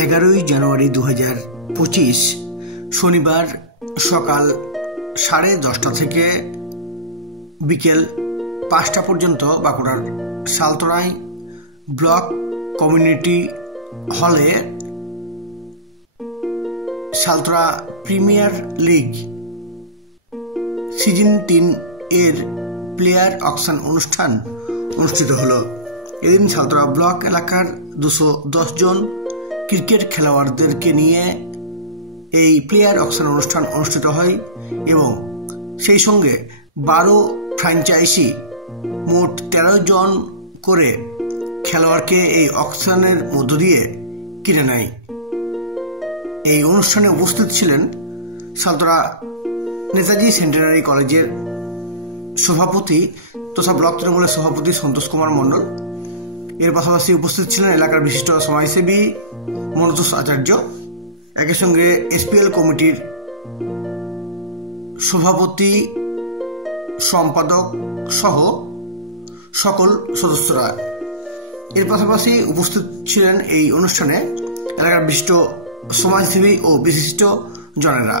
11ই জানুয়ারি 2025 শনিবার সকাল 10:30 থেকে বিকেল 5টা পর্যন্ত বাঁকুড়ার সালতোরাই ব্লক কমিউনিটি হলে সালতোরা প্রিমিয়ার লিগ সিজন 3 এর প্লেয়ার অকশন অনুষ্ঠান অনুষ্ঠিত হলো। এদিন সালতোরা ব্লক এলাকার 210 জন ক্রিকেট খেলোয়াড়দেরকে নিয়ে এই প্লেয়ার অকশন অনুষ্ঠান অনুষ্ঠিত হয় এবং সেই সঙ্গে 12 ফ্র্যাঞ্চাইজি মোট 13 জন করে খেলোয়াড়কে এই অকশনের মধ্য দিয়ে কিনে নেয়। এই অনুষ্ঠানে উপস্থিত ছিলেন সালতোরা নেতাজি সেন্টেনারি কলেজের সভাপতি তথা ব্লক তৃণমূলের সভাপতি সন্তোষ কুমার মণ্ডল। এর পাশাপাশি উপস্থিত ছিলেন এলাকার বিশিষ্ট সমাজসেবী মনোতোষ আচার্য, একই সঙ্গে এসপিএল কমিটির সভাপতি, সম্পাদক সহ সকল সদস্যরা। এর পাশাপাশি উপস্থিত ছিলেন এই অনুষ্ঠানে এলাকার বিশিষ্ট সমাজসেবী ও বিশিষ্ট জনেরা।